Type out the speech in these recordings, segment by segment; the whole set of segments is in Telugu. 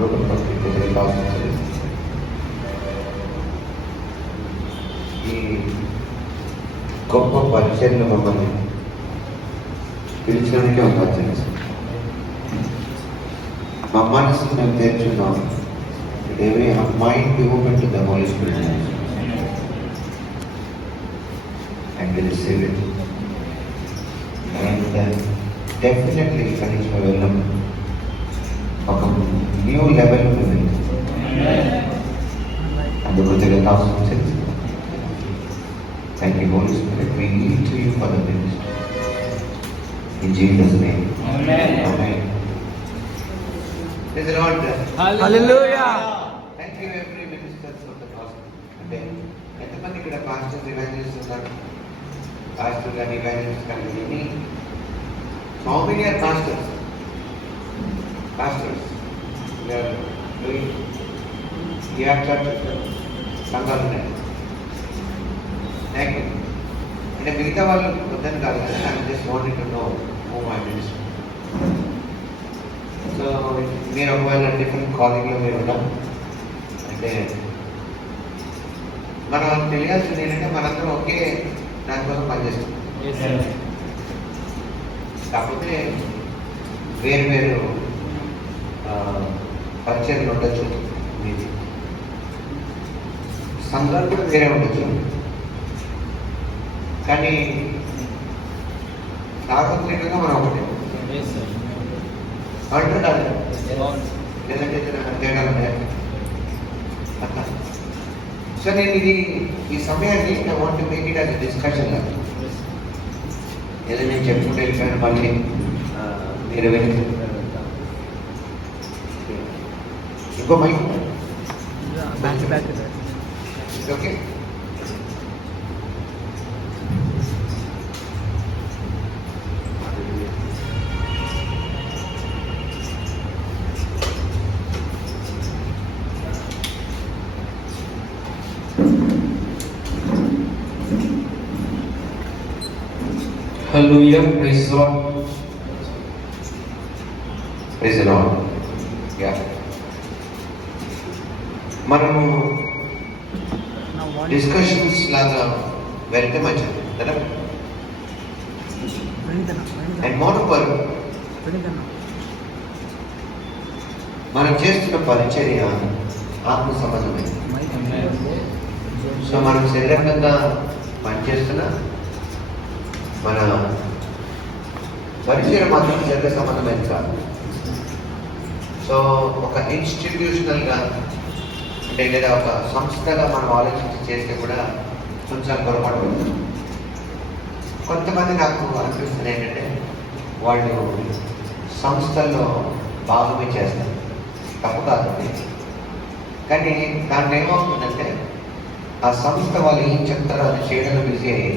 ఈ గొప్ప పరిచయంలో మమ్మల్ని పిలిచడానికి ఒక పరిచయం మా మనసు మేము తెచ్చున్నాం. Every mind be open to the Holy Spirit and to receive it. And definitely ఇక్కడి నుంచి మేము వెళ్ళాం ఒక న్యూ లెవెల్ ఉంది. అందుకు తెలియదు. Thank you, Holy Spirit. We yield to you for the ministry. In Jesus' name. Amen. Amen. Praise the Lord. Hallelujah. Thank you, every minister of the gospel. అంటే ఎంతమంది ఇక్కడ పాస్టర్స్ ఇవాంజలిస్ట్ ఉన్నారు? పాస్టర్ కానీ ఇవాంజలిస్ట్ కానీ how many are pastors? Pastors. They are doing churches. సంఘాలు ఉన్నాయి. Thank you. అంటే మిగతా వాళ్ళు వద్దని కాదు కదా, I just wanted to know who my minister. So మీరు ఒకవేళ డిఫరెంట్ కాలేజ్లో మీరు ఉన్నాం అంటే మనం తెలియాల్సింది ఏంటంటే మనందరం ఒకే దానికోసం పనిచేస్తాం. కాకపోతే వేరు వేరు పరిచయాలు ఉండొచ్చు, మీది సంఘాలు కూడా వేరే ఉండొచ్చు, కానీ సార్వత్రికంగా మనం ఒకటే అంటున్నారు. లేదంటే తేడాలు ఉన్నాయా? సో నేను ఈ సమయాన్ని I want to make it as discussion లాగా. ఏదో నేను చెప్పుకుంటూ వెళ్ళిపోయాను, మళ్ళీ మీరు వెళ్ళి ఇంకో mike okay. Hallelujah. Praise the Lord. Praise the Lord. Yeah. మనము డిస్కషన్స్ లాగా వెళ్తే మంచిది కదా. అండ్ మోరోవర్ మనం చేస్తున్న పరిచర్య ఆత్మ సంబంధమైంది. సో మనం శరీరంగా పనిచేస్తున్న మన పరిచయం మాత్రం శరీర సంబంధమైంది కాదు. సో ఒక ఇన్స్టిట్యూషనల్గా అంటే లేదా ఒక సంస్థగా మనం ఆలోచించి చేస్తే కూడా కొంచెం పొరపాటు ఉంటుంది. కొంతమంది నాకు అనిపిస్తుంది ఏంటంటే వాళ్ళు సంస్థల్లో భాగమే చేస్తారు, తప్పు కాదు. కానీ దాంట్లో ఏమవుతుందంటే ఆ సంస్థ వాళ్ళు ఏం చెప్తారో అది చేయడంలో బిజీ అయ్యి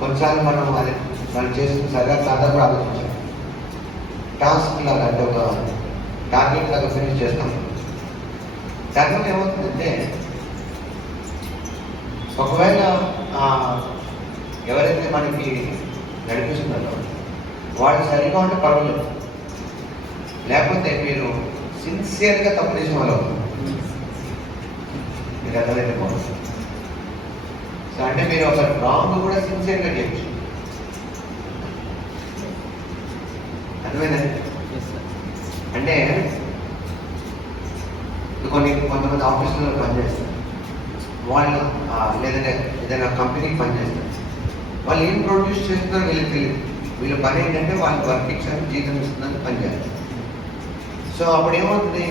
కొన్నిసార్లు మనం చేసిన సరిగా కాదా కూడా ఆలోచించాం. టాస్క్ లాగా అంటే ఒక టార్గెట్ లాగా ఫినిష్ చేస్తాం. దానివల్ల ఏమవుతుందంటే ఒకవేళ ఎవరైతే మనకి నడిపిస్తున్నారో వాళ్ళు సరిగా ఉంటే పర్వాలేదు, లేకపోతే మీరు సిన్సియర్గా తప్పు చేసిన వాళ్ళు అవుతుంది. మీకు అర్థమైతే బాగుంది. సో అంటే మీరు ఒక రాంగ్ కూడా సిన్సియర్గా చేయొచ్చు. అర్థమైందండి? అంటే కొంతమంది ఆఫీసులో పనిచేస్తారు, వాళ్ళు లేదంటే ఏదైనా కంపెనీకి పనిచేస్తారు. వాళ్ళు ఏం ప్రొడ్యూస్ చేస్తున్నారో వీళ్ళకి తెలియదు. వీళ్ళ పని ఏంటంటే వాళ్ళు వర్క్ ఇచ్చారు, జీతం ఇస్తుందని పనిచేస్తారు. సో అప్పుడు ఏమవుతుంది,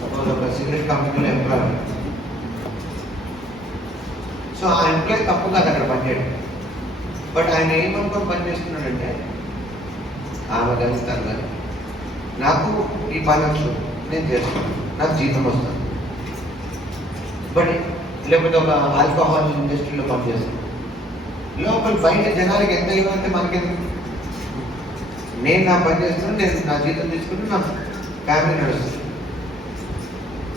సపోజ్ ఒక సిగరెట్ కంపెనీలో ఎంప్లాయ్, సో ఆ ఎంప్లాయ్ తప్పు కాదు అక్కడ పనిచేయడం. బట్ ఆయన ఏమనుకొని పనిచేస్తున్నాడంటే ఆమె కలుస్తాను కానీ నాకు ఈ పని వచ్చు, నేను చేస్తున్నాను, నాకు జీతం వస్తుంది. బట్ లేకపోతే ఒక ఆల్కహాల్ ఇండస్ట్రీలో పనిచేస్తాను, లోపల బయట జనాలకి ఎంత ఇవ్వంటే మనకెందుకు, నేను నా పని చేస్తున్నాను, నేను నా జీతం తీసుకుంటే నా ఫ్యామిలీ నడుస్తుంది.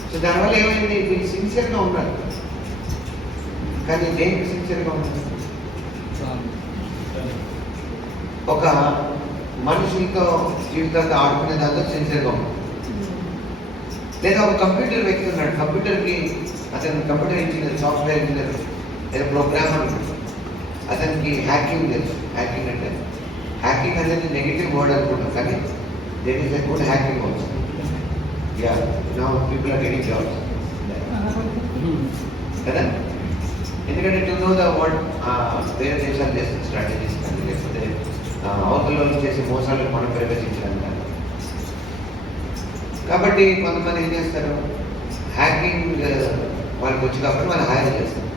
సో దానివల్ల ఏమైంది, వీళ్ళు సిన్సియర్గా ఉన్నారు. కానీ దేనికి సిన్సియర్గా ఉన్నారు? ఒక మనుషులతో జీవితాన్ని ఆడుకునే దాంతో సిన్సియర్గా ఉంటుంది. లేదా ఒక కంప్యూటర్ వ్యక్తి ఉన్నాడు, కంప్యూటర్కి అతను కంప్యూటర్ ఇంజనీర్, సాఫ్ట్వేర్ ఇంజనీర్ లేదా ప్రోగ్రామర్, అతనికి హ్యాకింగ్ తెలుసు. హ్యాకింగ్ అంటే హ్యాకింగ్ అనేది నెగిటివ్ వర్డ్ అనుకుంటాం, కానీ there is a good hacking also. Yeah, now people are getting jobs కదా. ఎందుకంటే టు నో ద వర్డ్ వేరే దేశాలు చేసిన స్ట్రాటజీస్ కానీ లేకపోతే అవతలలో చేసే మోసాలకు మనం ప్రవేశించడం కానీ. కాబట్టి కొంతమంది ఏం చేస్తారు, హ్యాకింగ్ వాళ్ళకి వచ్చి కాబట్టి వాళ్ళు హైర్ చేస్తారు.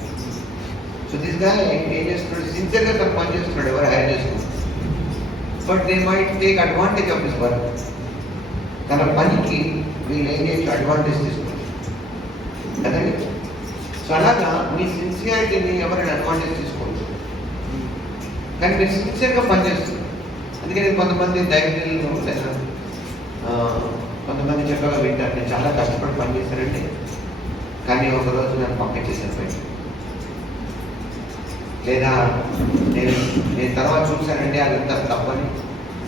సో దిస్ గా ఏం చేస్తున్నాడు, సిన్సియర్గా తను పని చేస్తున్నాడు, ఎవరు హైర్ చేస్తున్నాడు. But they might take advantage of this work. తన పనికి వీళ్ళు ఏం చేయొచ్చు, అడ్వాంటేజ్ తీసుకోవచ్చు కదండి. సో అలాగా మీ సిన్సియారిటీని ఎవరైనా అడ్వాంటేజ్ తీసుకోవచ్చు, కానీ మీరు సిన్సియర్గా పనిచేస్తుంది. అందుకని కొంతమంది ధైర్యంలో లేదా కొంతమంది చెప్పగా వింటారు, నేను చాలా కష్టపడి పనిచేస్తానండి, కానీ ఒకరోజు నన్ను పంపించేసాను బయట. లేదా నేను తర్వాత చూశానండి అదంతా తప్పని,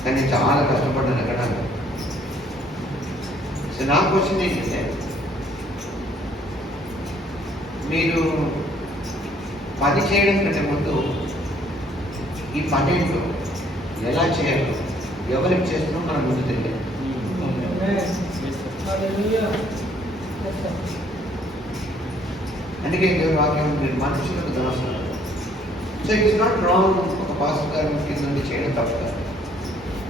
కానీ నేను చాలా కష్టపడ్డాను ఎక్కడ. సో నా క్వశ్చన్ ఏంటంటే, మీరు పని చేయడం కంటే ముందు ఈ పని ఏంటో, ఎలా చేయాలో, ఎవరికి చేస్తున్నాం మనం ముందు తెలియదు. అందుకే దేవుని వాక్యం మీరు మనుషులకు దోషం. సో ఇట్స్ నాట్ రాంగ్ ఒక పాస్టర్ గారి కింద నుండి చేయడం తప్ప,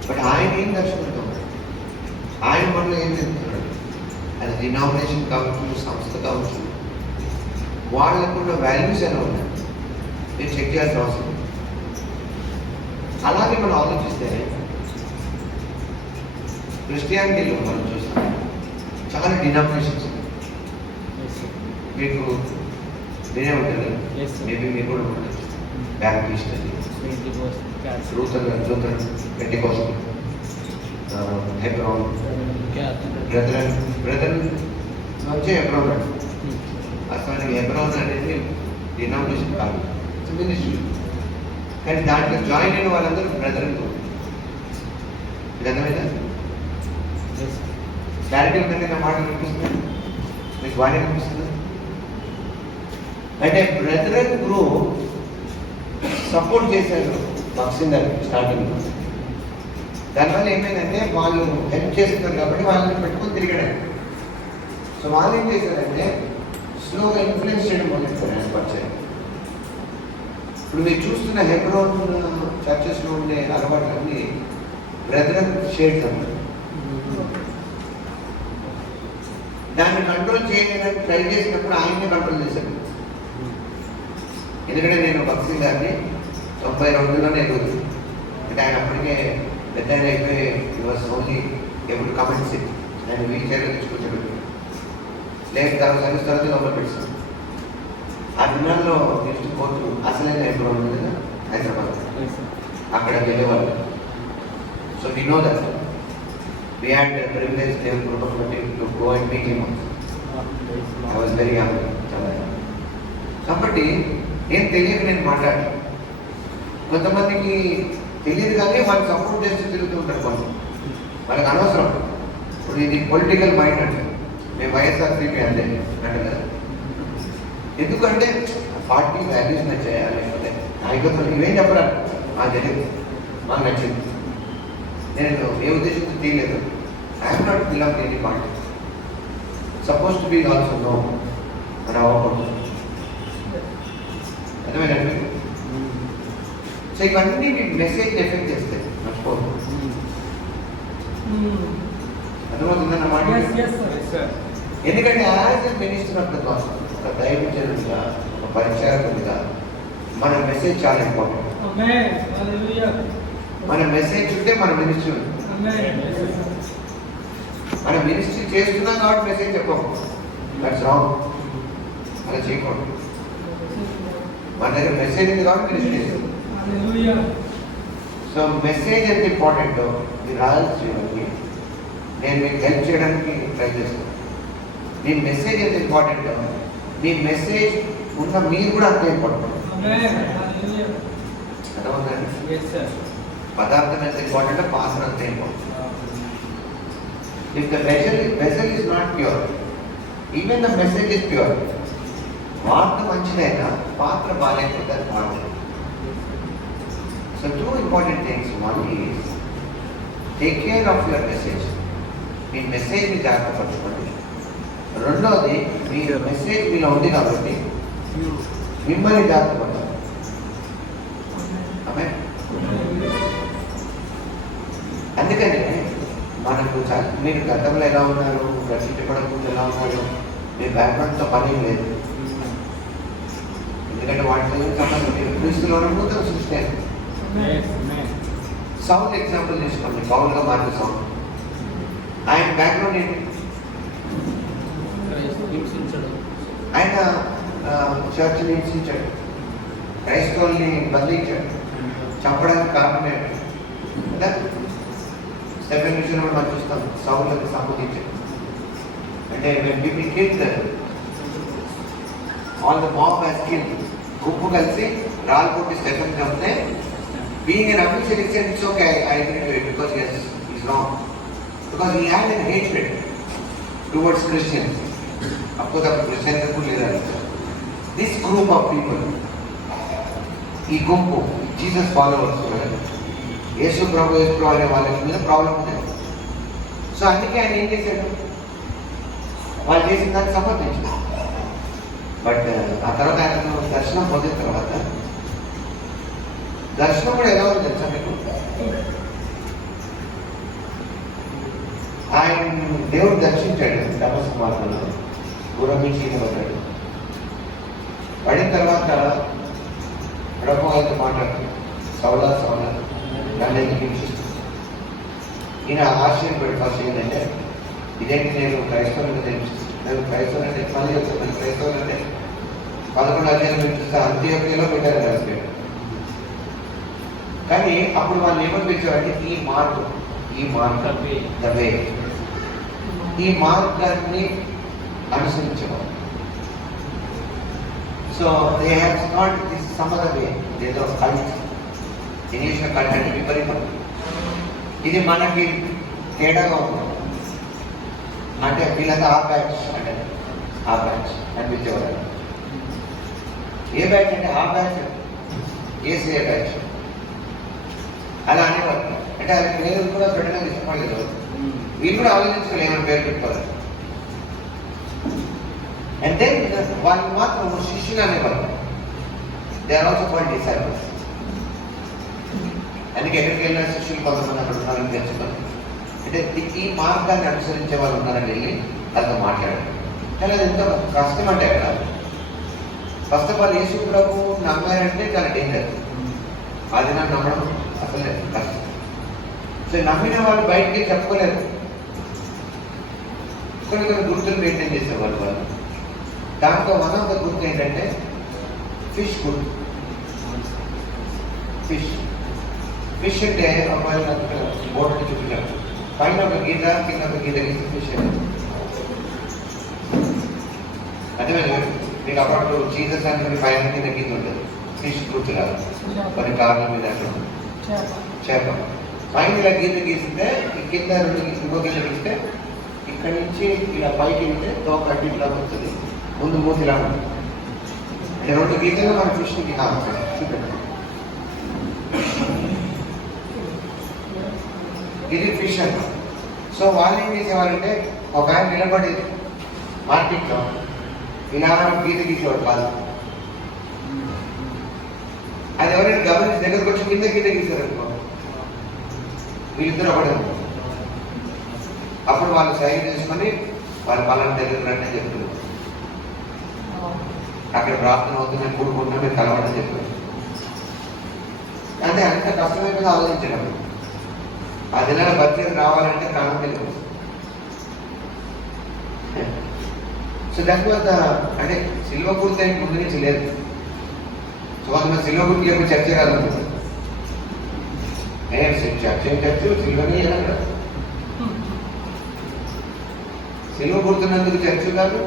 బట్ ఆయన ఏం దర్శనం, ఆయన మనలో ఏం చెప్తున్నాడు, అది డినామినేషన్ కావచ్చు, సంస్థ కావచ్చు, వాళ్ళకున్న వాల్యూస్ ఎలా ఉన్నాయి మీరు చెక్ చేయాల్సిన అవసరం. అలాగే మనం ఆలోచిస్తే క్రిస్టియానిటీలో మనం చూస్తాం చాలా డినామినేషన్స్. మీకు నేనే ఉంటుంది, మేబీ మీకు కూడా ఉంటుంది. బ్యాప్టిస్ట్ అని, లూథరన్, పెంటెకోస్టల్, హెబ్రోన్, బ్రదరన్ వచ్చే హెబ్రోన్ అండి. అసలు హెబ్రోన్ అనేది డినామినేషన్ కాదు, మినిస్ట్రీ. కానీ దాంట్లో జాయిన్ అయిన వాళ్ళందరూ బ్రదరన్. అర్థమైందా? క్లారిటీ ఉందండి నా మాట వినిపిస్తుంది మీకు? బాగా వినిపిస్తుంది. అంటే బ్రదరన్ గ్రూప్ సపోర్ట్ చేశారు బాక్సింగ్ స్టార్టింగ్. దానివల్ల ఏమైందంటే వాళ్ళు హెల్ప్ చేస్తున్నారు కాబట్టి వాళ్ళని పెట్టుకొని తిరిగాడు. సో వాళ్ళు ఏం చేశారంటే స్లోగా ఇన్ఫ్లుయెన్స్ చేయడం మొదలెట్టారు పరిచయం. ఇప్పుడు మీరు చూస్తున్న హెబ్రోన్ చర్చెస్లో ఉండే అలవాట్లన్నీ బ్రదరన్ షేడ్స్ అన్నమాట. దాన్ని కంట్రోల్ చేయడానికి ట్రై చేసినప్పుడు ఆయన్నే కంట్రోల్ చేశారు. ఎందుకంటే నేను బక్సింగ్ గారిని 92లోనే ఎదుగుతుంది. అంటే ఆయన అప్పటికే పెద్ద అయిపోయి వాజ్ ఓన్లీ ఎప్పుడు కమెంట్స్ ఆయన వీల్ చైర్లో తెచ్చుకొచ్చాడు. లేక సర్వీస్ తర్వాత లోపల పెట్టాను. ఆ దినాల్లో నెక్స్ట్ కోర్టు అసలైన ఎప్పుడు ఉంది కదా హైదరాబాద్, అక్కడికి వెళ్ళేవాళ్ళు. So we know that we had the privilege దేవుని కృపను బట్టి to go and meet him. I was very young. కాబట్టి ఏం తెలియక నేను మాట్లాడాను. కొంతమందికి తెలియదు కానీ వాళ్ళు సపోర్ట్ చేస్తూ తిరుగుతూ ఉంటారు. కొంత వాళ్ళకి అనవసరం. ఇప్పుడు ఇది పొలిటికల్ మైండ్ అంటే మేము వైఎస్ఆర్సీపీ అంటే అంటే కదా. ఎందుకంటే పార్టీ వాల్యూస్ నచ్చాయి, లేకపోతే నాయకత్వం ఇవేం చెప్పరా తెలియదు, మాకు నచ్చింది. నేను ఏ ఉద్దేశంతో తీయలేదు. I'm not belong to any party. Suppose to be also no అని అవ్వకూడదు. అర్థమైనట్టు. సో ఇవన్నీ మీకు మెసేజ్ ఎఫెక్ట్ చేస్తాయి, మర్చిపోదు. అర్థమవుతుందన్నమాట. ఎందుకంటే as a minister of the gospel, ఒక దైవజనుడిగా, ఒక పరిచారకుడిగా మన మెసేజ్ చాలా ఇంపార్టెంట్. మన మెసేజ్ ఉంటే మన మినిస్ట్రీ ఉంది. మన మినిస్ట్రీ చేస్తున్నాం కాబట్టి మెసేజ్ చెప్పము, దట్స్ రాంగ్. అలా చేయకూడదు. మన దగ్గర మెసేజ్ ఉంది కాబట్టి మినిస్ట్రీ చేస్తాం. సో మెసేజ్ ఎంత ఇంపార్టెంట్ మీరు రాయాల్సి నేను మీకు హెల్ప్ చేయడానికి ట్రై చేస్తాను. మీ మెసేజ్ ఎంత ఇంపార్టెంట్, మీ మెసేజ్ ఉన్న మీరు కూడా అంతే ఇంపార్టెంట్. అర్థమవుతుందండి? పదార్థం ఎంత ఇంపార్టెంట్, పాసన అంతే important. If the vessel is not pure, even the message is pure. వార్త మంచిదైనా పాత్ర బాగాలేకపోతే అది బాగుంటుంది. So two important things. One is take care of your message. మీ మెసేజ్ని జాగ్రత్త పరచుకోండి. రెండవది మీ మెసేజ్ మీలో ఉంది కాబట్టి మిమ్మల్ని జాగ్రత్త పడతారు. అందుకని మనకు మీరు గతంలో ఎలా ఉన్నారు, రక్షించబడకుండా ఎలా ఉన్నారు, మీ బ్యాక్గ్రౌండ్తో పని లేదు. ఎందుకంటే వాటితో సంబంధం లేదు. క్రీస్తులో నూతన సృష్టి. సౌండ్ ఎగ్జాంపుల్ తీసుకోండి. పౌలుగా మారిన సౌండ్. ఆయన బ్యాక్గ్రౌండ్ ఏంటి? ఆయన చర్చిని హింసించాడు, క్రైస్తవుల్ని బంధించాడు, చంపడానికి కారణమే కదా. స్టెఫెన్ విషయంలో కూడా మనం చూస్తాం, సౌలులకు సంబోధించాడు. అంటే all the mob has killed. గుంపు కలిసి రాళ్ళు కొట్టి స్టెఫెన్ చంపితే being an official it's okay, I agree to it because yes, he's wrong. Because he had an hatred towards Christians. Of course, Christians are leader. This group of people, ఈ గుంపు జీసస్ ఫాలోవర్స్, యేసు ప్రభు అనే వాళ్ళ మీద ప్రాబ్లం ఉంది. సో అందుకే ఆయన ఏం చేశాడు, వాళ్ళు చేసిన దాన్ని సమర్థించాడు. బట్ ఆ తర్వాత ఆయన దర్శనం పొందిన తర్వాత, దర్శనం కూడా ఎలా ఉంది తెలుసా మీకు? ఆయన దేవుడు దర్శించాడు దమస్కు మార్గంలో, గుర్రమించి పడ్డాడు. పడిన తర్వాత ప్రభు అయితే మాట్లాడుతున్నాడు, సౌలా సౌలా నన్ను ఎందుకు హింసిస్తుంది. ఈయన ఆశ్చర్యపడి ఫస్ట్ ఏంటంటే, ఇదేంటి నేను క్రైస్తవులను నేను క్రైస్తవులు అంటే మళ్ళీ చెప్తాను, క్రైస్తవులు అంటే 11 అధ్యాయం చూస్తే అంత్యోక్యలో పెట్టారు రాసిపోయాడు. కానీ అప్పుడు వాళ్ళు ఏమని పిలిచారంటే ఈ మార్గం ద వే, ఈ మార్గాన్ని అనుసరించేవారు. So they have not this some other way, ఏదో కల్ట్, ఇంగ్లీష్లో కల్ట్ అంటే విపరీతం. ఇది మనకి తేడాగా ఉంది. అంటే వీళ్ళంతా ఆ బ్యాచ్ అంటే ఆ బ్యాచ్ అనిపించేవారు. ఏ బ్యాచ్ అంటే ఆ బ్యాచ్, ఏసీఏ బ్యాచ్ అలా అనేవారు. అంటే అది పేరు కూడా పెట్టడం ఇష్టపడలేదు. వీళ్ళు కూడా ఆలోచించుకోవాలి ఏమైనా పేరు పెట్టుకోవాలి. అంటే వాళ్ళు మాత్రం శిష్యులు అనేవారు. They are also called disciples. అందుకే ఎక్కడికి వెళ్ళిన శిష్యులు కొంతమంది అక్కడ ఉన్నారని తెలుసుకొని, అంటే ఈ మార్గాన్ని అనుసరించే వాళ్ళు ఉన్నారని వెళ్ళి వాళ్ళతో మాట్లాడారు. కానీ అది ఎంత కష్టం అంటే అక్కడ ఫస్ట్ ఆఫ్ ఆల్ యేసు ప్రభు నమ్మారంటే చాలా డేంజర్. అది నాకు నమ్మడం అసలే కష్టం. సో నమ్మిన వాళ్ళు బయటికి చెప్పుకోలేరు. కొన్ని గుర్తులు మెయింటైన్ చేసేవాళ్ళు వాళ్ళు. దాంట్లో వన్ ఆఫ్ ద గుర్తు ఏంటంటే ఫిష్ గుర్తు. ఫిష్ అంటే బోట్ చూపించారు, పైన ఒక గీత కింద ఒక గీత గీసి ఫిష్ అంటే అర్థమైంది. మీకు అప్పుడు జీసస్ అంటే పైన కింద గీత ఉంటుంది, ఫిష్ గుర్తులాగా కొన్ని కారణం మీద చేప పైన ఇలా గీత గీస్తే కింద ఇంకో గీత గీస్తే ఇక్కడి నుంచి ఇలా పైకి వెళ్తే తోక అడ్డు ఇలా ఉంటుంది, ముందు మూతి ఇలా ఉంటుంది. రెండు గీతలు మన ఫిష్కి చూపెట్టాం. ఇది ఫిష్ అంట. సో వాళ్ళు ఏం చేసేవారంటే ఒక ఆయన నిలబడి మార్కెట్లో ఇలా గీత గీసేవాడు కాదు. అది ఎవరైనా గమనించి దగ్గరకు వచ్చి కింద గీత గీసారు అనుకో, వీళ్ళిద్దరు ఒకటే. అప్పుడు వాళ్ళు సైన్ చేసుకొని వాళ్ళ పలానా దగ్గర రండి చెప్తున్నారు. అక్కడ ప్రార్థన అవుతుంది, నేను కూడుకుంటున్నా, మీరు కలవడం చెప్పారు. అంటే అంత కష్టమైపోయింది ఆలోచించడం. ఆ జిల్లాలో బడ్జెట్ రావాలంటే కారణం తెలియదు. సో దాని అంటే సిల్వ గుర్తు అయితే ముందు నుంచి లేదు. సో కొంతమంది సిల్వ గుర్తు లేకపోతే చర్చ కాదనుకుంటారు. చర్చ సిల్వనే కదా, సిల్వ గుర్తున్నందుకు చర్చ కాదు.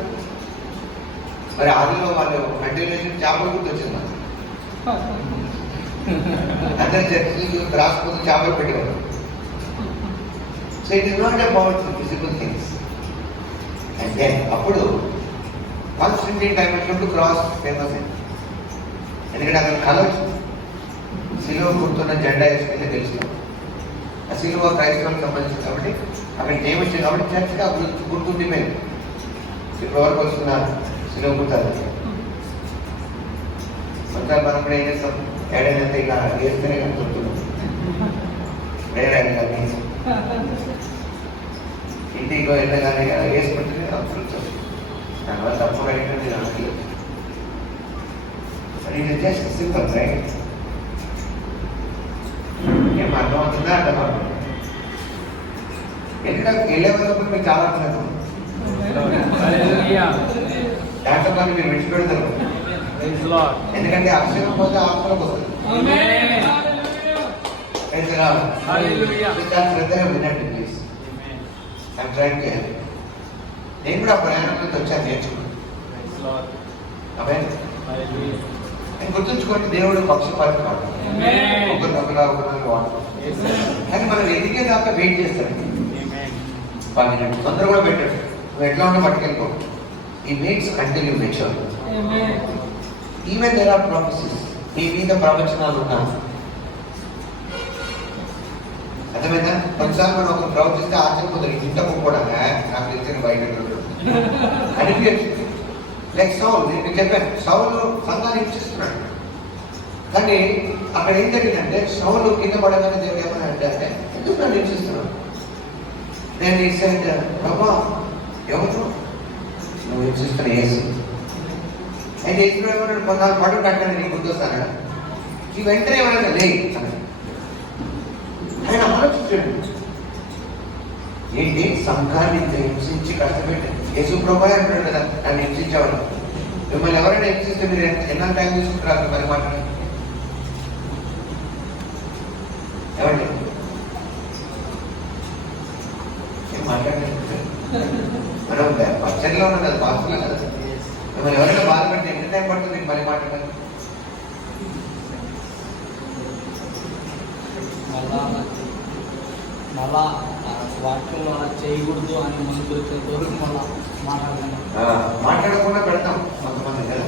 మరి ఆదిలో వాళ్ళు కంటిన్యూషన్ చేపల గుర్తు వచ్చింది. అందరు చర్చలు రాసుకుంటూ చేపలు పెట్టేవారు. So it is not about physical things. అంటే అప్పుడు కాన్స్టంటైన్ టైం వచ్చినప్పుడు క్రాస్ ఫేమస్ అయింది. ఎందుకంటే అక్కడ కళ వచ్చింది. సిలువ గుర్తున్న జెండా వేసుకుంటే తెలుస్తాం. ఆ సిలువ క్రైస్తవులకు సంబంధించింది కాబట్టి అక్కడ ఏం వచ్చింది కాబట్టి చర్చగా గుర్తుండిపోయింది. ఇప్పుడు వరకు వస్తున్న సిలువ గుర్తారు. కొంతసారి మనం కూడా ఏం చేస్తాం, ఏడైనా ఇలా వేస్తేనే కానీ గుర్తున్నాం. ఏడాది కానీ ఇంటికి వెళ్ళగానే వేసుకుంటే అప్పుడు దానివల్ల తప్పు రైట్ నాకు ఇది జస్ట్ సింపుల్ రైట్. ఏం అర్థమవుతుందా? అర్థమవుతుంది. ఎక్కడ వెళ్ళే వరకు మీకు చాలా అర్థం. దాంట్లో కానీ మీరు విడిచిపెడతారు. ఎందుకంటే అక్షరం పోతే ఆత్మలో వస్తుంది. శ్రద్ధగా వినండి please. I'm train to help. నేను కూడా ప్రయాణంలో వచ్చాను నేర్చుకున్నాను. నేను గుర్తుంచుకోండి, దేవుడు పక్షపాతి కాదు. ఒకరినొకలా వాడు. కానీ మనం ఎదిగేదాకా వెయిట్ చేస్తాడు. వాళ్ళు తొందర కూడా పెట్టాడు. నువ్వు ఎట్లా ఉన్నా పట్టుకెళ్ళిపో. ఈ makes continue mature. Even there are prophecies. మీ మీద ప్రవచనాలు ఉన్నా అర్థమైందా? కొన్నిసార్లు మనం ఒక ప్రవచిస్తే ఆశ్చర్యపోతారు. ఇంటకు కూడా నాకు తెలిసిన బయట అనిపించచ్చు. లైక్ సౌలు, నేను చెప్పాను, సౌలు సంఘాన్ని హింసిస్తున్నాడు. కానీ అక్కడ ఏం జరిగిందంటే సౌలు కింద పడగానే దేవుడు ఏమన్నా అంటే ఎందుకు నన్ను హింసిస్తున్నాడు? నేను ఇచ్చాను బాబా ఎవరు నువ్వు హింసిస్తున్న యేసు. అయితే యేసు ఏమన్నాడు, కొన్నాళ్ళు పడు కట్టాను నీకు గుర్తొస్తాను. ఈ వెంటనే ఏమన్నా లే అన్నాడు. ఆయన ఆలోచించాడు, ఏంటి సంఘాన్ని హింసించి కష్టపెట్టి యేసు ప్రభు అంటాడు కదా నన్ను హింసించేవాడు. మిమ్మల్ని ఎవరైనా హింసిస్తే మీరు ఎన్నో టైం తీసుకుంటారు మరి మాట్లాడి ఏమండి? ఏం మాట్లాడలేదు. మనం పచ్చడిలో ఉన్నాం కదా, బాధలో కదా. మిమ్మల్ని ఎవరైనా బాధపడితే ఎన్ని టైం పడుతుంది మీకు మరి మాట్లాడాలి? మళ్ళా వాక్యంలో చేయకూడదు అని మనకు వచ్చేంతవరకు మళ్ళా మాట్లాడకుండా పెడతాం కొంతమంది కదా,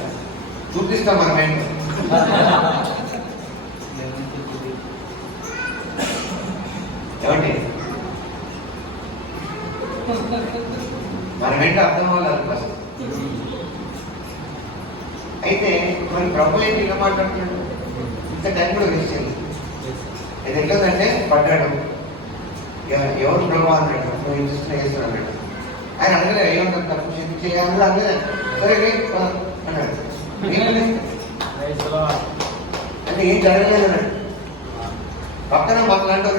చూపిస్తాం మనం ఏంటి. ఏమండి మనం ఏంటో అర్థం అవ్వాలి ఫస్ట్. అయితే మరి ప్రభు ఏంటి ఇలా మాట్లాడుతున్నాడు? ఇంత టైం కూడా వేస్ట్ చేయాలి. ఇది ఎట్లందంటే పడ్డాడు, ఎవరు ప్రభు అన్నాడు, నువ్వు ఇంట్రెస్ట్ చేస్తున్నాడు. ఆయన అనగలే ఏమంటారు తప్పు చేయాలి కూడా అనలేదు. సరే అన్నాడు. అంటే ఏం జరగలేదు అన్నాడు. పక్కన మాట్లాడుతూ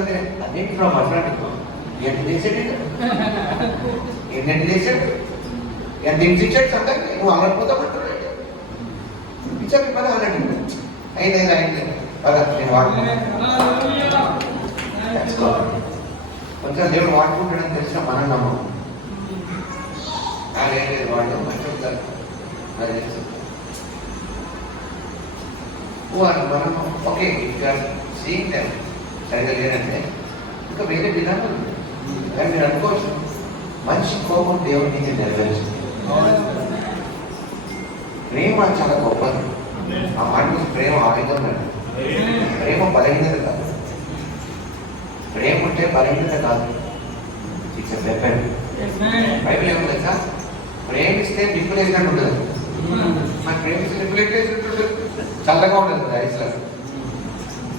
అదేంటి ప్రభు మాట్లాడుతున్నావు, ఎంత చేసాడు, ఎన్నెంటి చేశాడు, ఎంత హింసించాడు సంగతి, నువ్వు అనకపోతామంటున్నాడు. ఇచ్చాడు పని అన్నాడు. అయితే ఆయన పదా నేను వాడుకున్నాను. కొంచెం దేవుడు వాడుకుంటాడని తెలిసిన మన నమ్మకం. లేదు వాడు మంచి ఉంటారు అది తెలుసు. మనం ఓకే ఇంకా సీయింగ్ టైం సరిగ్గా లేదంటే ఇంకా వేరే విధానం ఉంది. కానీ మీరు అనుకోవచ్చు మంచి కోపం దేవుడికి నెరవేర్చింది. ప్రేమ చాలా గొప్పది. ఆ మాట ప్రేమ ఆయుధం అండి. ప్రేమ బలహీనత కాదు. ప్రేమ ఉంటే బలహీనత కాదు. It's a weapon. బైబిల్ ఏమో తెలుసా, ప్రేమిస్తే నిప్పులు వేసినట్టు ఉండదు. మనకు ప్రేమిస్తే నిప్పులు వేసినట్టు ఉండదు, చల్లగా ఉండదు ఐస్లో.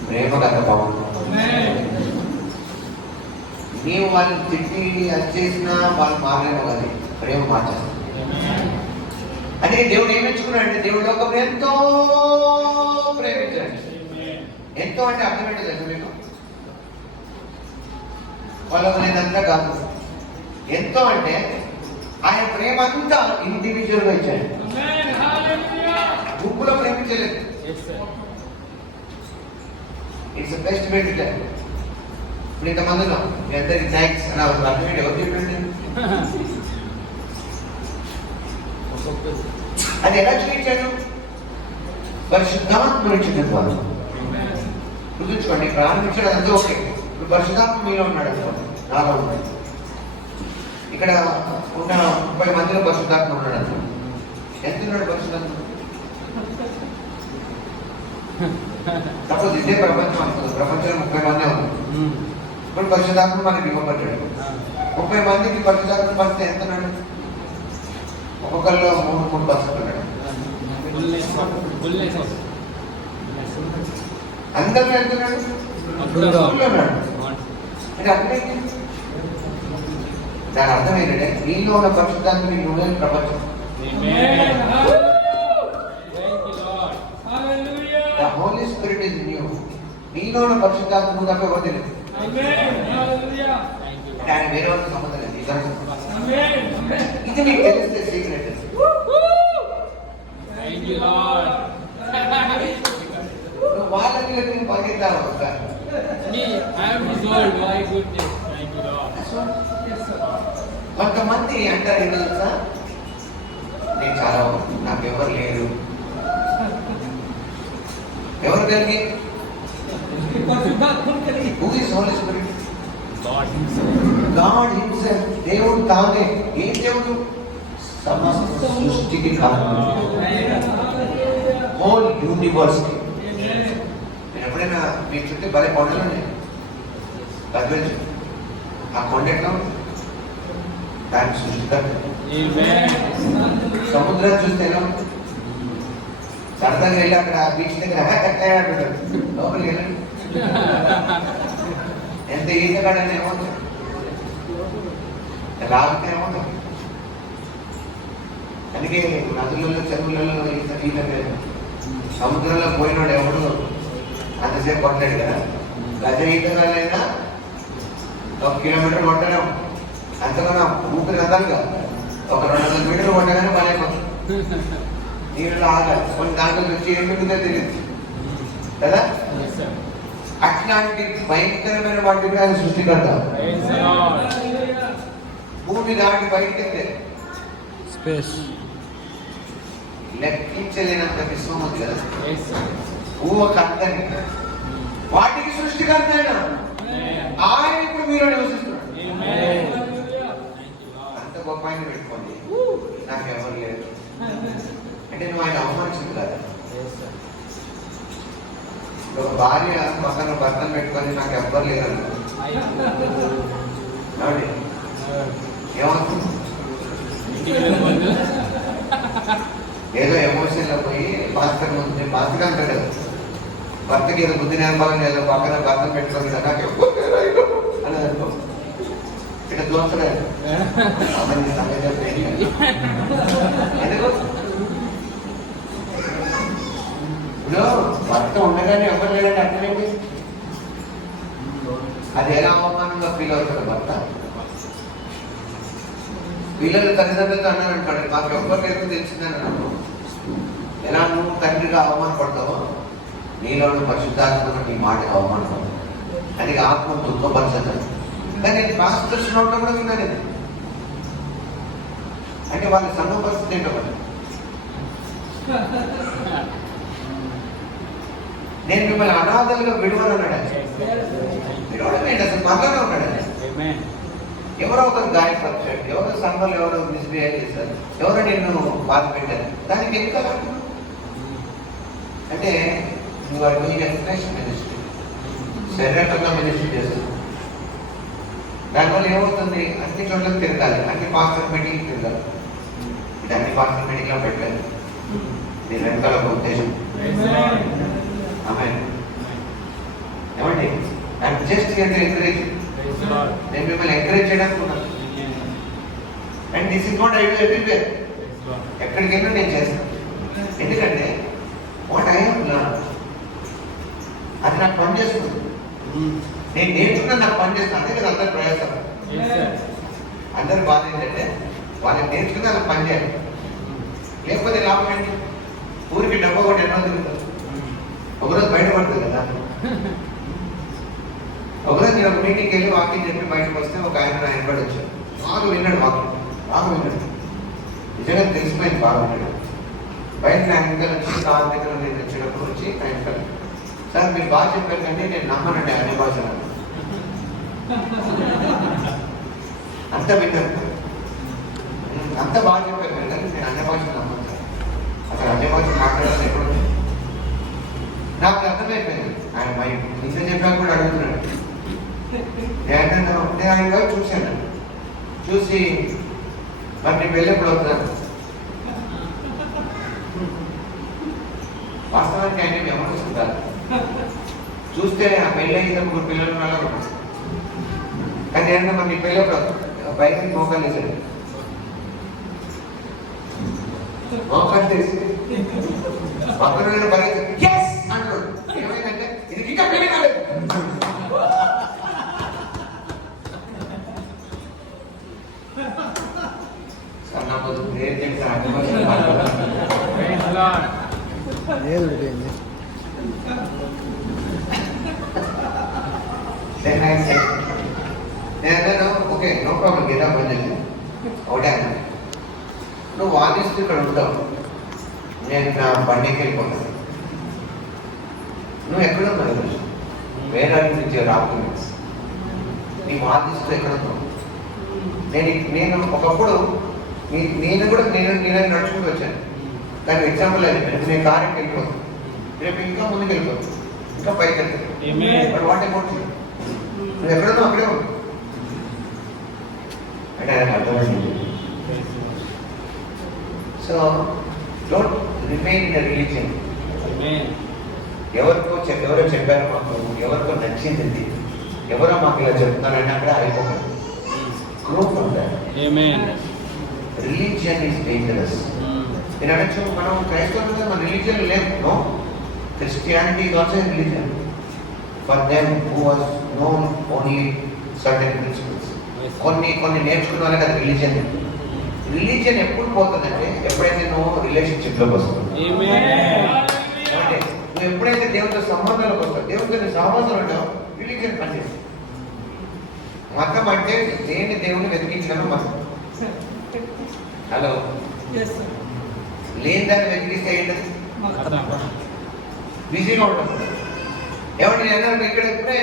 ప్రేమ కథ బాగుంటుంది. నీవు వాళ్ళని తిట్టి అది చేసినా వాళ్ళు మారలేము కానీ ప్రేమ మాట్లాడుతుంది. అంటే దేవుడు ఏం మెచ్చుకున్నాడంటే దేవుడు లోకం ఎంతో ప్రేమించాడు. ఎంతో అంటే అర్థం ఏంటో తెలుసు మీకు? వాళ్ళకు నేనంతా కాదు. ఎంతో అంటే ఆయన ప్రేమ అంతా ఇండివిజువల్ గా ఇచ్చాడు. గుంపులో ప్రేమించలేదు. It's best way to tell. ఇప్పుడు ఇంతమందిలో మీ అందరికి థ్యాంక్స్ అని అర్థం ఏంటి? ఎవరు చెప్పండి? అది ఎలా చూపించాడు? పరిశుద్ధాత్మ ఇచ్చింది. వాళ్ళు గుర్తుంచుకోండి, ప్రారంభించడం అంతా ఓకే. ఇప్పుడు పరిశుద్ధాత్మ మీలో ఉన్నాడు అనుకోండి, నాలో ఉన్నాడు. ఇక్కడ ఉన్న 30 మందిలో పరిశుద్ధాత్మ ఉన్నాడు. ఎంత ఉన్నాడు పరిశుద్ధాత్మ? సపోజ్ ఇదే ప్రపంచం అనుకుంది, ప్రపంచంలో 30 మంది ఉంది. ఇప్పుడు పరిశుద్ధాత్మ మనకి ఇవ్వబడ్డాడు. 30 మందికి పరిశుద్ధాత్మ పంచితే ఎంత ఉన్నాడు? ఒక్కొక్కరిలో 3% ఉన్నాడు. అందరిలో ఎంత ఉన్నాడు? ఉన్నాడు. అంటే అర్థం దాని అర్థం ఏంటంటే నీలో ఉన్న పరిశుద్ధాత్మ నువ్వే ప్రపంచం. The Holy Spirit is in you. నీలో ఉన్న పరిశుద్ధాత్మ నువ్వు తప్ప ఎవరు తెలియదు. ఆయన వేరే వాళ్ళకి సంబంధం లేదు. ఇది నీకు తెలిస్తే సీక్రెట్. నువ్వు వాళ్ళకి నేను పగిద్దావు కొంతమంది అంటారు ఏంటో తెలుసా, నేను చాలా నాకెవరు లేరు. ఎవరు కలిగి? Who is Holy Spirit? God himself. దేవుడు తానే. ఏం దేవుడు? సమస్త సృష్టికి కారణం, హోల్ యూనివర్స్. నేను ఎప్పుడైనా మీ చుట్టూ భలే కొండలు ఉన్నాయి, గద్వేల్ ఆ కొండెట్లో దానికి సృష్టికర్త. సముద్రాన్ని చూస్తే ఎలా ఉంటుంది? సరదాగా వెళ్ళి అక్కడ బీచ్ దగ్గర అంటాడు, లోపలికి వెళ్ళండి. ఎంత ఈతగాడని ఏమవుతుంది, రాగితే ఏమవుతుంది. అందుకే నదులలో చెరువులలో ఈత లేదు. సముద్రంలో పోయినాడు ఎవడు అంతసేపు కొట్టలేడు కదా. గజ ఈతగాలైనా 1 కిలోమీటర్ కొట్టలేం, అంతకన్నా ఊపిరి అందాలిగా. ఒక 200 మీటర్లు కొట్టగానే పని నీళ్ళు ఆగాలి. కొన్ని దాంట్లో వచ్చి ఏం పెరుగుతుందో తెలియదు కదా. అట్లాంటి భయంకరమైన వాటిని ఆయన సృష్టికర్త. భూమి దాటి బయటికి వెళ్తే లెక్కించలేనంత విశ్వం ఉంది కదా. ఊహకందని వాటికి సృష్టికర్త అయినా ఆయన ఇప్పుడు మీరు నివసిస్తున్నాడు. అంత గొప్ప ఆయన పెట్టుకోండి, నాకెవరు లేదు అంటే నువ్వు ఆయన అవమానించింది కదా. ఒక భార్య పక్కన భర్తను పెట్టుకొని నాకు ఎవ్వరు లేరన్న ఏమవుతుంది? ఏదో ఎమోషన్ లో పోయి భాస్కర్ ముందు భాస్కర్ అంటాడు కదా, భర్తకి ఏదో బుద్ధి నేర్పాలని ఏదో పక్కన భర్తను పెట్టుకొని నాకు ఎవ్వరు లేరు అనేది అనుకో. ఇక్కడ దోస్తలేదు ఎందుకు? ఇప్పుడు భర్త ఉండగానే ఎవరు లేదంటే అర్థమేంటి? అది ఎలా అవమానంగా ఫీల్ అవుతాడు భర్త. పిల్లలు తల్లిదండ్రులతో అన్నారు అనుకోండి, మాకు ఎవ్వరు లేదని తెలిసిందని అన్నాను. ఎలా నువ్వు తండ్రిగా అవమానపడతావో నీలో పరిశుద్ధాత్మక నీ మాటకు అవమానపడతావు. అది ఆత్మ దుఃఖపరచదు. కానీ నేను పాస్టర్స్ నోట్లో కూడా విన్నాను ఇది. అంటే వాళ్ళ సంఘ పరిస్థితి ఏంటో కదా. నేను మిమ్మల్ని అనాథలుగా విడువనన్నాడు. విడవడం ఏంటి? అసలు మనలోనే ఉన్నాడు. ఎవరో ఒకరు గాయపరిచాడు, ఎవరో సంఘంలో ఎవరో మిస్బిహేవ్ చేశారు, ఎవరో నిన్ను బాధ పెట్టారు. దానికి ఎందుకు అంటే నువ్వు వాడి ఎక్స్ప్రెషన్ మినిస్ట్రీ, శరీరంగా మినిస్ట్రీ చేస్తుంది. దానివల్ల ఏమవుతుంది? అన్ని చోట్లకు తిరగాలి, అన్ని పాస్టర్ మీటింగ్కి తిరగాలి. ఇది అన్ని పాస్టర్ మీటింగ్లో పెట్టాలి. దీని వెనకాల ఒక ఉద్దేశం. ఏమండి? Just encourage. నేను మిమ్మల్ని ఎంకరేజ్ చేయడానికి ఉన్నాను. And this is not I do everywhere. ఎక్కడికి వెళ్ళినా నేను చేస్తాను. ఎందుకంటే వాట్ ఐ హావ్ లర్న్డ్ అది నాకు పని చేస్తుంది. నేను నేర్చుకున్నా నాకు పని చేస్తాను. అదే కదా అందరి ప్రయాసం. అందరి బాధ ఏంటంటే వాళ్ళకి నేర్చుకున్నా నాకు పని చేయాలి. లేకపోతే లాభం ఏంటి? ఊరికి డబ్బా కూడా ఎన్నో తిరుగుతారు. ఒకరోజు బయటపడుతుంది కదా. ఒకరోజు నేను ఒక మీటింగ్కి వెళ్ళి వాకింగ్ చెప్పి బయటకు వస్తే ఒక ఆయన వెనబడి వచ్చాడు. బాగా విన్నాడు, వాకింగ్ బాగా విన్నాడు. నిజంగా తెలిసిపోయింది, బాగా విన్నాడు. బయట నా వెనకాల వచ్చి కాళ్ళ దగ్గర నేను వచ్చినప్పుడు వచ్చి నా వెనకాల, సార్ మీరు బాగా చెప్పారు కానీ నేను నమ్మనండి అన్ని భాషలు అంత విన్నాను. అంత బాగా చెప్పారు కానీ నేను అన్య భాషలు నమ్ముతాను. అసలు అన్య భాష మాట్లాడాలని ఎప్పుడు నాకు అర్థమైపోయింది. ఆయన మా ఇంత చెప్పాక కూడా అడుగుతున్నాడు. నేను ఆయన వైపు చూశాను. చూసి మరి నీ పెళ్ళి ఎప్పుడు అవుతున్నాను. వాస్తవానికి ఆయన విమర్శిస్తుంటారు. చూస్తే ఆ పెళ్ళి అయితే 3 పిల్లలు ఉన్నారు. కానీ ఏంటంటే మరి నీ పెళ్ళి ఎప్పుడు అవుతుంది. బయటకి మోకాలు వేసాడు. మోకాలు వేసి పక్కన పరిగెత్తి అంటాడు. ఏమైందంటే ఇది ఇంకా పెళ్లి కాలేదు. నేను ఓకే నో ప్రాబ్లం గెటా పోయిందండి. ఒకటే అన్నా నువ్వు వాదిస్తూ ఇక్కడ ఉంటావు, నేను నా బండికి వెళ్ళిపోతాను. నువ్వు ఎక్కడున్నావు? వేరే నుంచి డాక్యుమెంట్స్ నీ వాదిస్తూ ఎక్కడున్నావు? నేను ఒకప్పుడు నేను కూడా నేను నడుచుకుంటూ వచ్చాను. దానికి ఎగ్జాంపుల్ అది నేను కారుకి వెళ్ళిపోతాను. రేపు ఇంకా ముందుకు వెళ్ళిపోతాను, ఇంకా పైకి వెళ్తాను. But what about you? నువ్వు ఎక్కడున్నావు అక్కడే ఉన్నావు అంటే ఆయన అర్థమైంది. So don't remain in religion. ఎవరో చెప్పారు మాకు, ఎవరికో నచ్చింది, ఎవరో మాకు ఇలా చెప్తున్నారని అక్కడ అయిపోతుంది. Grow from that. Religion is dangerous. నేను అనొచ్చు మనం క్రైస్తవులుగా మన రిలీజియన్ లేదు. No, Christianity is also religion for them who was known only certain principles. కొన్ని నేర్చుకున్న వాళ్ళకి అది రిలీజియన్. రిలీజియన్ ఎప్పుడు పోతుందంటే ఎప్పుడైతే నువ్వు రిలేషన్షిప్లోకి వస్తావు. అంటే నువ్వు ఎప్పుడైతే దేవునితో సంబంధాలకు వస్తావు, దేవునితో సహవాసాలు ఉంటావు, రిలీజియన్ పనిచేస్తుంది. మతం అంటే దేవుని వెతికించడం మతం. హలో, లేని దాన్ని వెతికిస్తే ఏంటది? బిజీగా ఉంటుంది. ఏమంటే నేను ఇక్కడ ఇప్పుడే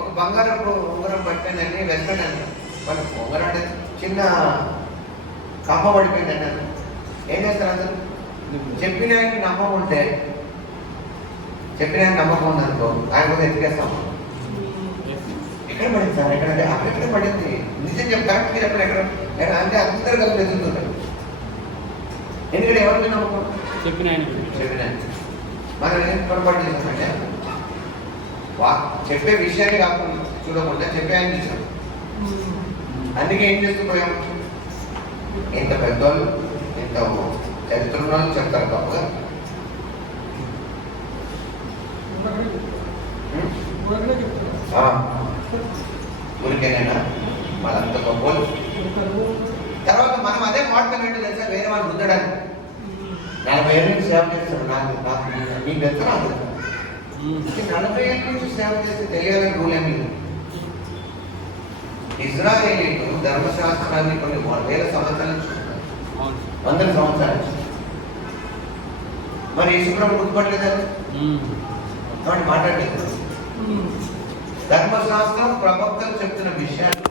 ఒక బంగారపు ఉంగరం పట్టానని వెస్ట్రన్ అంటారు. వాళ్ళు ఉంగరం అంటే చిన్న కమ్మ పడిపోయింది అంటారు. ఏం చేస్తారు అందరూ? చెప్పిన ఆయనకి నమ్మకం ఉంటే, చెప్పిన ఆయన నమ్మకం ఉందనుకో, ఆయన కూడా ఎత్తికేస్తాం. ఎక్కడ పడింది సార్? ఎక్కడంటే అక్కడెక్కడ పడింది. నిజం చెప్పి కరెక్ట్గా చెప్పండి ఎక్కడ అంటే అందరు కలిసి వెతుకుతుంటారు. ఎందుకంటే ఎవరికి నమ్మకం? చెప్పిన మనం ఏం పొరపాటు చేసామంటే చెప్పే విషయాన్ని కాకుండా చూడకుండా చెప్పే ఆయన చూసాం. అందుకే ఏం చేస్తున్నాం? ఇంత పెద్దోళ్ళు, ఇంత చరిత్ర చెప్తారు తప్పగా. ఊరికేనైనా వాళ్ళంత గొప్పలు. తర్వాత మనం అదే మాట్లాడినట్టు తెలుసా వేరే వాళ్ళు రుద్దడానికి. 40 ఏళ్ళ నుంచి సేవ చేస్తాడు. నాకు మీకు ఎంత రాదు. 40 ఏళ్ళ నుంచి సేవ చేస్తే తెలియాలని రూల్ ఏమి లేదు. ఇజ్రాయేలీలు ధర్మశాస్త్రాన్ని కొన్ని 1000 సంవత్సరాల నుంచి, 100 సంవత్సరాల నుంచి. మరి యేసుప్రభు గుర్తుపట్టలేదని మాట్లాడలేదు. ధర్మశాస్త్రం ప్రవక్తలు చెప్తున్న విషయాలు